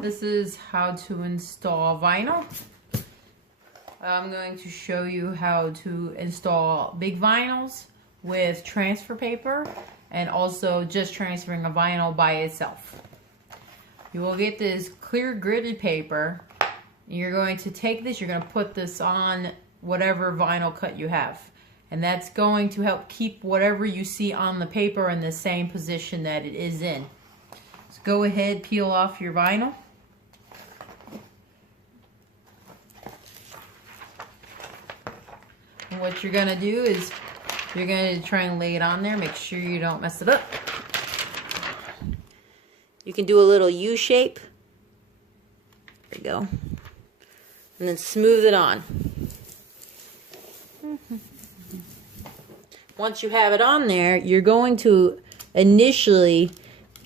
This is how to install vinyl. I'm going to show you how to install big vinyls with transfer paper and also just transferring a vinyl by itself. You will get this clear gritted paper. You're going to take this, you're going to put this on whatever vinyl cut you have. And that's going to help keep whatever you see on the paper in the same position that it is in. So go ahead, peel off your vinyl. And what you're going to do is you're going to try and lay it on there. Make sure you don't mess it up. You can do a little U shape. There you go. And then smooth it on. Once you have it on there, you're going to initially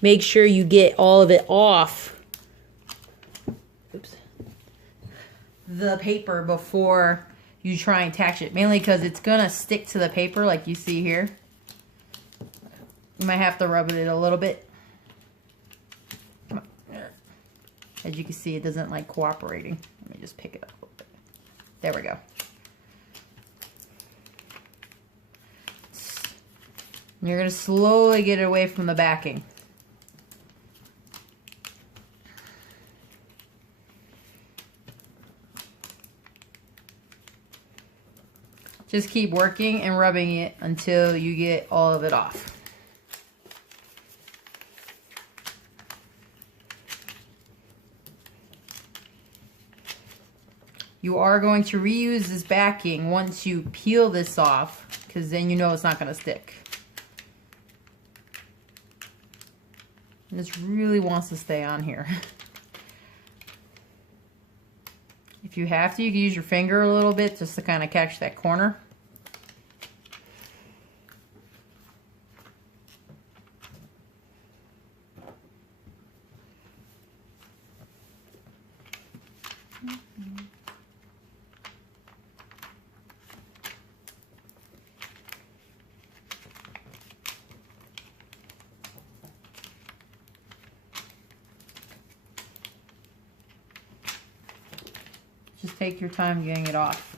make sure you get all of it off the paper before you try and attach it. Mainly because it's going to stick to the paper like you see here. You might have to rub it a little bit. As you can see, it doesn't like cooperating. Let me just pick it up a little bit. There we go. You're going to slowly get it away from the backing. Just keep working and rubbing it until you get all of it off. You are going to reuse this backing once you peel this off, because then you know it's not going to stick. And this really wants to stay on here. If you have to, you can use your finger a little bit just to kind of catch that corner. Just take your time getting it off.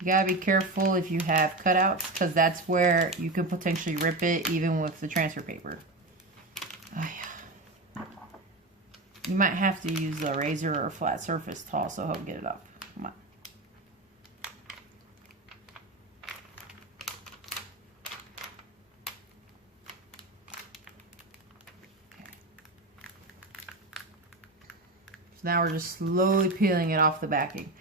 You gotta be careful if you have cutouts, because that's where you could potentially rip it even with the transfer paper. Oh, yeah. You might have to use a razor or a flat surface to also help get it up. Come on. Now we're just slowly peeling it off the backing.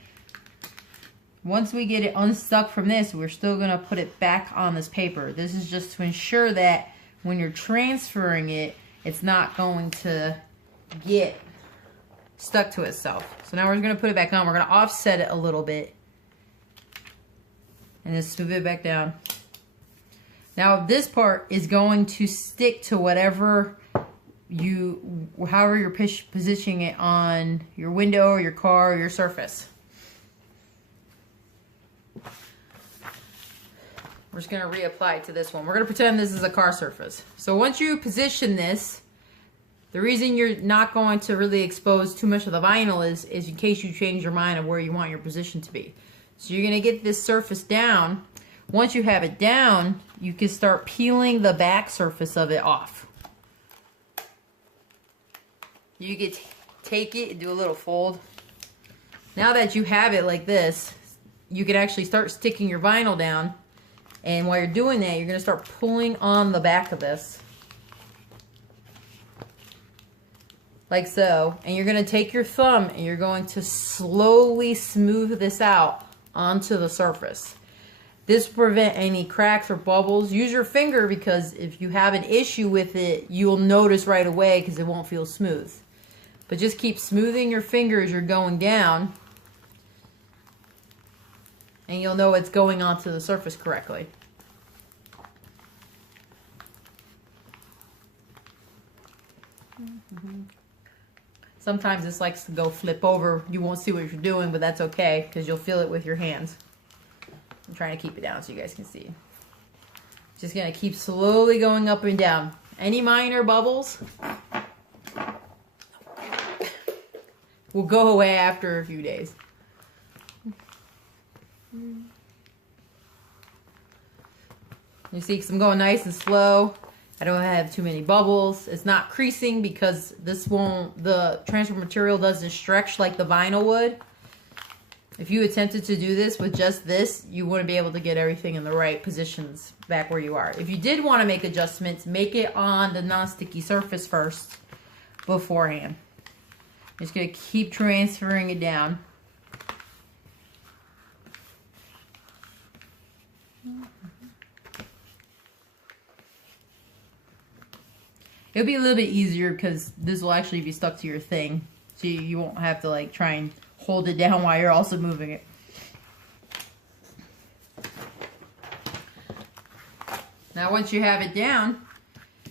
Once we get it unstuck from this, we're still going to put it back on this paper. This is just to ensure that when you're transferring it, it's not going to get stuck to itself. So now we're going to put it back on. We're going to offset it a little bit and then smooth it back down. Now this part is going to stick to whatever however you're positioning it on your window or your car or your surface. We're just going to reapply it to this one. We're going to pretend this is a car surface. So once you position this, the reason you're not going to really expose too much of the vinyl is in case you change your mind of where you want your position to be. So you're going to get this surface down. Once you have it down, you can start peeling the back surface of it off. You can take it and do a little fold. Now that you have it like this, you can actually start sticking your vinyl down. And while you're doing that, you're going to start pulling on the back of this. Like so. And you're going to take your thumb and you're going to slowly smooth this out onto the surface. This will prevent any cracks or bubbles. Use your finger, because if you have an issue with it, you'll notice right away because it won't feel smooth. But just keep smoothing your finger as you're going down, and you'll know it's going onto the surface correctly. Sometimes this likes to go flip over. You won't see what you're doing, but that's okay because you'll feel it with your hands. I'm trying to keep it down so you guys can see. Just going to keep slowly going up and down. Any minor bubbles will go away after a few days. You see, because I'm going nice and slow. I don't have too many bubbles. It's not creasing because the transfer material doesn't stretch like the vinyl would. If you attempted to do this with just this, you wouldn't be able to get everything in the right positions back where you are. If you did want to make adjustments, make it on the non-sticky surface first beforehand. Just going to keep transferring it down. It'll be a little bit easier because this will actually be stuck to your thing. So you won't have to like try and hold it down while you're also moving it. Now once you have it down,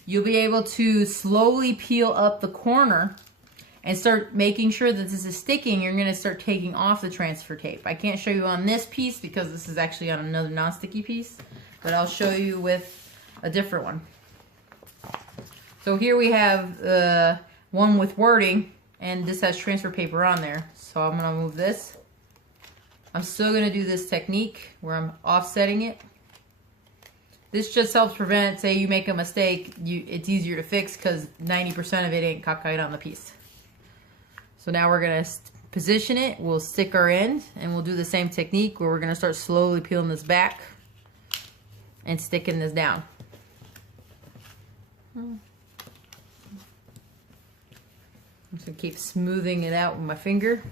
you'll be able to slowly peel up the corner and start making sure that this is sticking. You're going to start taking off the transfer tape. I can't show you on this piece because this is actually on another non-sticky piece, but I'll show you with a different one. So here we have one with wording, and this has transfer paper on there. So I'm going to move this. I'm still going to do this technique where I'm offsetting it. This just helps prevent, say you make a mistake, it's easier to fix because 90% of it ain't cockeyed on the piece. So now we're going to position it. We'll stick our end, and we'll do the same technique where we're going to start slowly peeling this back and sticking this down. I'm just going to keep smoothing it out with my finger.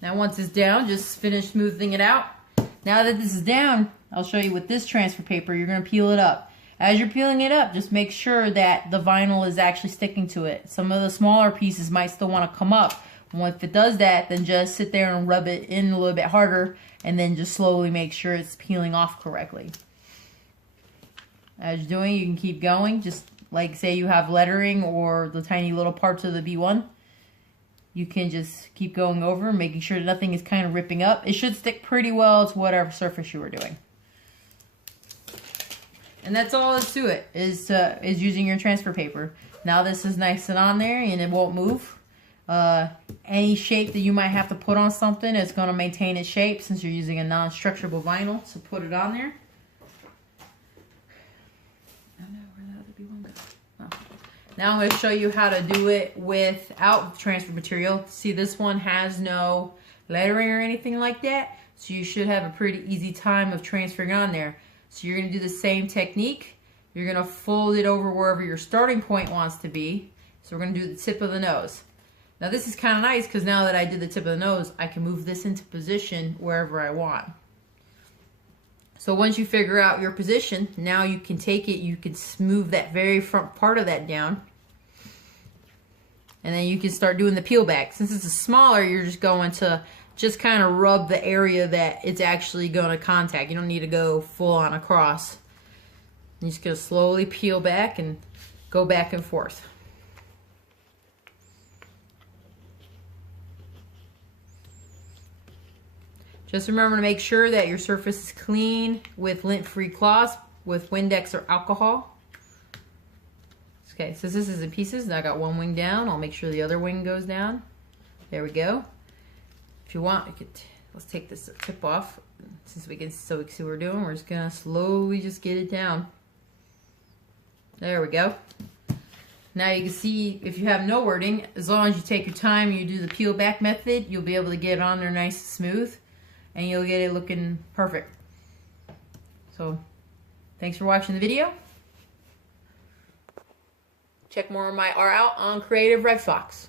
Now once it's down, just finish smoothing it out. Now that this is down, I'll show you with this transfer paper, you're going to peel it up. As you're peeling it up, just make sure that the vinyl is actually sticking to it. Some of the smaller pieces might still want to come up. Well, if it does that, then just sit there and rub it in a little bit harder, and then just slowly make sure it's peeling off correctly. As you're doing, you can keep going. Just like say you have lettering or the tiny little parts of the B1, you can just keep going over, making sure nothing is kind of ripping up. It should stick pretty well to whatever surface you were doing. And that's all is to it, is using your transfer paper. Now this is nice and on there, and it won't move. Any shape that you might have to put on something, it's going to maintain its shape since you're using a non-structurable vinyl. So put it on there. Oh no, where the other B1 go? Oh. Now I'm going to show you how to do it without transfer material. See, this one has no lettering or anything like that, so you should have a pretty easy time of transferring on there. So you're going to do the same technique. You're going to fold it over wherever your starting point wants to be. So we're going to do the tip of the nose. Now this is kind of nice because now that I did the tip of the nose, I can move this into position wherever I want. So once you figure out your position, now you can take it, you can smooth that very front part of that down. And then you can start doing the peel back. Since it's smaller, you're just going to just kind of rub the area that it's actually going to contact. You don't need to go full on across. You're just going to slowly peel back and go back and forth. Just remember to make sure that your surface is clean with lint-free cloths with Windex or alcohol. Okay, so this is in pieces, and I got one wing down. I'll make sure the other wing goes down. There we go. If you want, you could let's take this tip off since we can see what we're doing. We're just gonna slowly just get it down. There we go. Now you can see if you have no wording, as long as you take your time and you do the peel back method, you'll be able to get it on there nice and smooth, and you'll get it looking perfect. So, thanks for watching the video. Check more of my art out on Creative Red Fox.